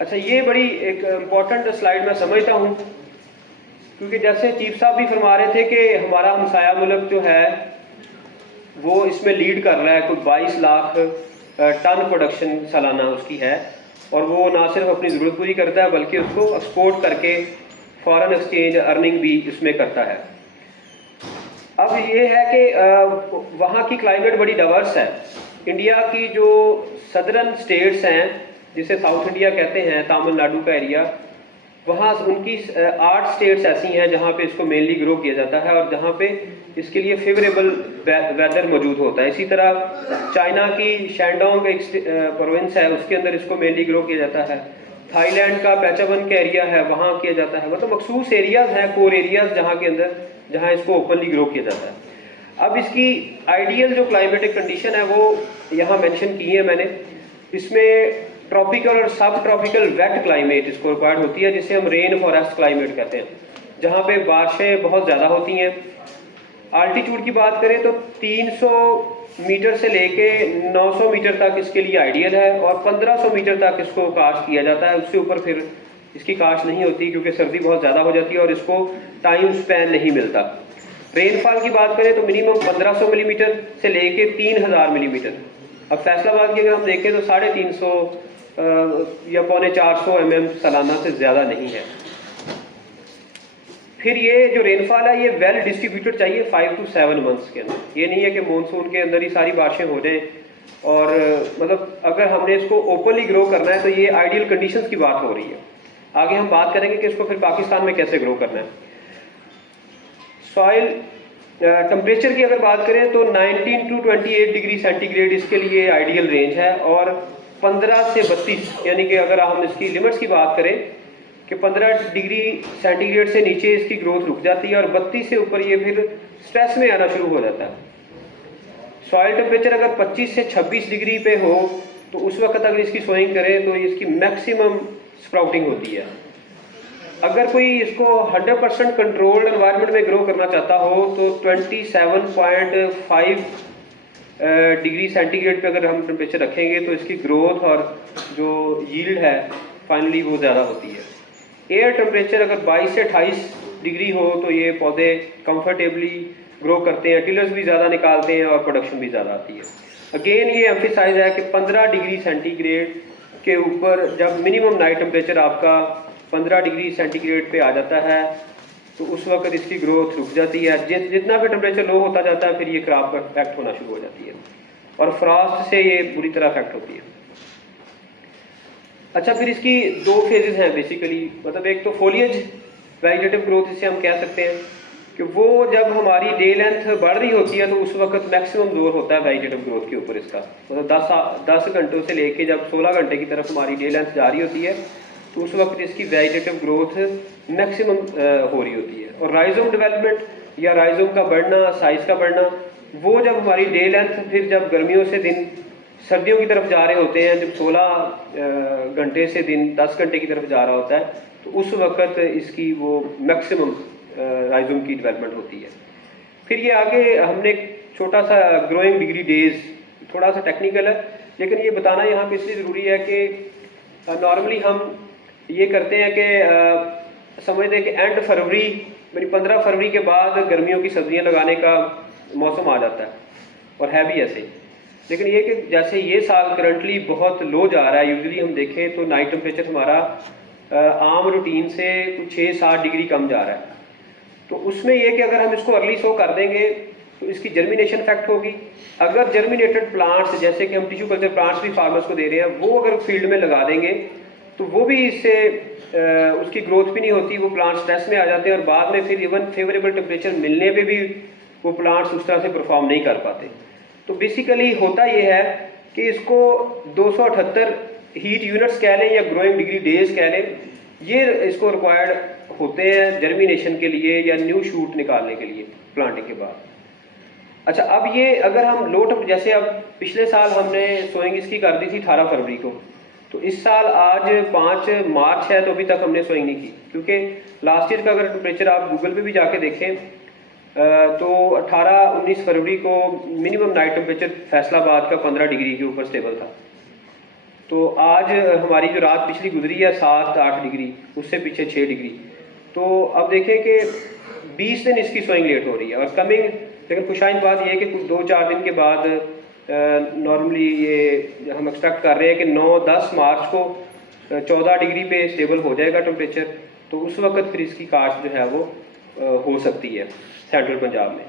अच्छा, ये बड़ी एक इम्पॉर्टेंट स्लाइड मैं समझता हूँ, क्योंकि जैसे चीफ साहब भी फरमा रहे थे कि हमारा हमसाया मुल्क जो है वो इसमें लीड कर रहा है, कुछ 22 लाख टन प्रोडक्शन सालाना उसकी है, और वो ना सिर्फ अपनी ज़रूरत पूरी करता है बल्कि उसको एक्सपोर्ट करके फॉरेन एक्सचेंज अर्निंग भी इसमें करता है। अब ये है कि वहाँ की क्लाइमेट बड़ी डाइवर्स है। इंडिया की जो सदर्न स्टेट्स हैं, जिसे साउथ इंडिया कहते हैं, तमिलनाडु का एरिया, वहाँ उनकी 8 स्टेट्स ऐसी हैं जहाँ पे इसको मेनली ग्रो किया जाता है और जहाँ पे इसके लिए फेवरेबल वेदर मौजूद होता है। इसी तरह चाइना की शैंडोंग एक प्रोविंस है, उसके अंदर इसको मेनली ग्रो किया जाता है। थाईलैंड का पैचावन का एरिया है, वहाँ किया जाता है। मतलब मखसूस एरियाज हैं, कोर एरियाज, जहाँ इसको ओपनली ग्रो किया जाता है। अब इसकी आइडियल जो क्लाइमेटिक कंडीशन है वो यहाँ मेंशन की है मैंने। इसमें ट्रॉपिकल और सब ट्रॉपिकल वेट क्लाइमेट इसको रिक्वायर्ड होती है, जिसे हम रेन फॉरेस्ट क्लाइमेट कहते हैं, जहाँ पे बारिशें बहुत ज़्यादा होती हैं। आल्टीट्यूड की बात करें तो 300 मीटर से लेके 900 मीटर तक इसके लिए आइडियल है, और 1500 मीटर तक इसको काश्त किया जाता है। उससे ऊपर फिर इसकी काश्त नहीं होती, क्योंकि सर्दी बहुत ज़्यादा हो जाती है और इसको टाइम स्पैन नहीं मिलता। रेनफॉल की बात करें तो मिनिमम 1500 मिलीमीटर से लेके 3000 मिलीमीटर। अब फैसलाबाद की अगर हम देखें तो 350 या 450 mm सालाना से ज़्यादा नहीं है। फिर ये जो रेनफॉल है ये वेल डिस्ट्रीब्यूटेड चाहिए 5 to 7 मंथ्स के अंदर। ये नहीं है कि मानसून के अंदर ही सारी बारिशें हो जाएं, और मतलब अगर हमने इसको ओपनली ग्रो करना है तो ये आइडियल कंडीशंस की बात हो रही है। आगे हम बात करेंगे कि इसको फिर पाकिस्तान में कैसे ग्रो करना है। सॉइल टेम्परेचर की अगर बात करें तो 19 to 28 डिग्री सेंटीग्रेड इसके लिए आइडियल रेंज है, और 15 से 32, यानी कि अगर हम इसकी लिमिट्स की बात करें कि 15 डिग्री सेंटीग्रेड से नीचे इसकी ग्रोथ रुक जाती है, और 32 से ऊपर ये फिर स्ट्रेस में आना शुरू हो जाता है। सॉइल टेम्परेचर अगर 25 से 26 डिग्री पे हो तो उस वक्त अगर इसकी सोइंग करें तो इसकी मैक्सिमम स्प्राउटिंग होती है। अगर कोई इसको 100% कंट्रोल्ड एनवायरनमेंट में ग्रो करना चाहता हो तो 27.5 डिग्री सेंटीग्रेड पे अगर हम टेम्परेचर रखेंगे तो इसकी ग्रोथ और जो यील्ड है फाइनली वो ज़्यादा होती है। एयर टेम्परेचर अगर 22 से 28 डिग्री हो तो ये पौधे कंफर्टेबली ग्रो करते हैं, टिलर्स भी ज़्यादा निकालते हैं और प्रोडक्शन भी ज़्यादा आती है। अगेन ये एम्फिसाइज है कि 15 डिग्री सेंटीग्रेड के ऊपर जब मिनिमम नाइट टेम्परेचर आपका 15 डिग्री सेंटीग्रेड पे आ जाता है तो उस वक्त इसकी ग्रोथ रुक जाती है। जितना भी टेम्परेचर लो होता जाता है फिर ये क्रॉप पर इफेक्ट होना शुरू हो जाती है, और फ्रॉस्ट से ये बुरी तरह इफेक्ट होती है। अच्छा, फिर इसकी 2 फेजेस हैं बेसिकली। मतलब एक तो फोलिएज वेजिटेटिव ग्रोथ, इसे हम कह सकते हैं कि वो जब हमारी डे लेंथ बढ़ रही होती है तो उस वक्त मैक्सिमम जोर होता है वेजिटेटिव ग्रोथ के ऊपर इसका। मतलब 10 घंटों से लेके जब 16 घंटे की तरफ हमारी डे लेंथ जा रही होती है तो उस वक्त इसकी वेजिटेटिव ग्रोथ मैक्सिमम हो रही होती है। और राइजोम डेवलपमेंट या राइजोम का बढ़ना, साइज का बढ़ना, वो जब हमारी डे लेंथ फिर जब गर्मियों से दिन सर्दियों की तरफ जा रहे होते हैं, जब 16 घंटे से दिन 10 घंटे की तरफ जा रहा होता है तो उस वक्त इसकी वो मैक्सिमम राइजोम की डेवलपमेंट होती है। फिर ये आगे हमने छोटा सा ग्रोइंग डिग्री डेज, थोड़ा सा टेक्निकल है लेकिन ये बताना यहाँ पे इसलिए ज़रूरी है कि नॉर्मली हम ये करते हैं कि समझते हैं कि एंड फरवरी, मेरी 15 फरवरी के बाद गर्मियों की सब्जियां लगाने का मौसम आ जाता है, और है भी ऐसे ही। लेकिन ये कि जैसे ये साल करंटली बहुत लो जा रहा है, यूजुअली हम देखें तो नाइट टेम्परेचर हमारा आम रूटीन से कुछ 6-7 डिग्री कम जा रहा है। तो उसमें ये कि अगर हम इसको अर्ली सो कर देंगे तो इसकी जर्मिनेशन इफेक्ट होगी। अगर जर्मिनेटेड प्लांट्स, जैसे कि हम टिश्यू कल्चर प्लांट्स भी फार्मर्स को दे रहे हैं, वो अगर फील्ड में लगा देंगे तो वो भी इससे उसकी ग्रोथ भी नहीं होती, वो प्लांट स्ट्रेस में आ जाते हैं, और बाद में फिर इवन फेवरेबल टेम्परेचर मिलने पे भी वो प्लांट्स उस तरह से परफॉर्म नहीं कर पाते। तो बेसिकली होता ये है कि इसको 278 हीट यूनिट्स कह लें या ग्रोइंग डिग्री डेज कह लें, ये इसको रिक्वायर्ड होते हैं जर्मिनेशन के लिए या न्यू शूट निकालने के लिए प्लांटिंग के बाद। अच्छा, अब ये अगर हम जैसे अब पिछले साल हमने सोइंग इसकी कर दी थी 18 फरवरी को, तो इस साल आज 5 मार्च है तो अभी तक हमने सोइंग नहीं की, क्योंकि लास्ट ईयर का अगर टेम्परेचर आप गूगल पे भी जाके देखें तो 18-19 फरवरी को मिनिमम नाइट टेम्परेचर फैसलाबाद का 15 डिग्री के ऊपर स्टेबल था। तो आज हमारी जो रात पिछली गुजरी है 7-8 डिग्री, उससे पीछे 6 डिग्री। तो अब देखें कि 20 दिन इसकी सोइंग लेट हो रही है और कमिंग, लेकिन खुशाइन बात यह है कि कुछ 2-4 दिन के बाद नॉर्मली ये हम एक्सपेक्ट कर रहे हैं कि 9-10 मार्च को 14 डिग्री पे स्टेबल हो जाएगा टेम्परेचर। तो उस वक्त फिर इसकी काश्त जो है वो हो सकती है सेंट्रल पंजाब में।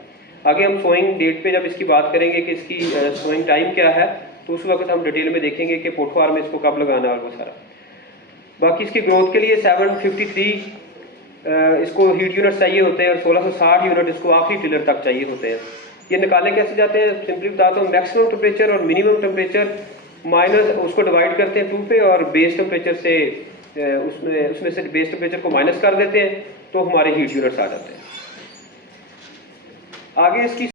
आगे हम सोइंग डेट पे जब इसकी बात करेंगे कि इसकी सोइंग टाइम क्या है, तो उस वक्त हम डिटेल में देखेंगे कि पोटवार में इसको कब लगाना है और वो सारा। बाकी इसकी ग्रोथ के लिए 753 इसको हीट यूनिट चाहिए होते हैं और 1660 यूनिट इसको आखिरी टिलर तक चाहिए होते हैं। ये निकाले कैसे जाते हैं, सिंपली बताता हूँ। मैक्सिमम टेम्परेचर और मिनिमम टेम्परेचर माइनस, उसको डिवाइड करते हैं 2 पे और बेस टेम्परेचर से उसमें से बेस टेम्परेचर को माइनस कर देते हैं, तो हमारे हीट यूनिट्स आ जाते हैं। आगे इसकी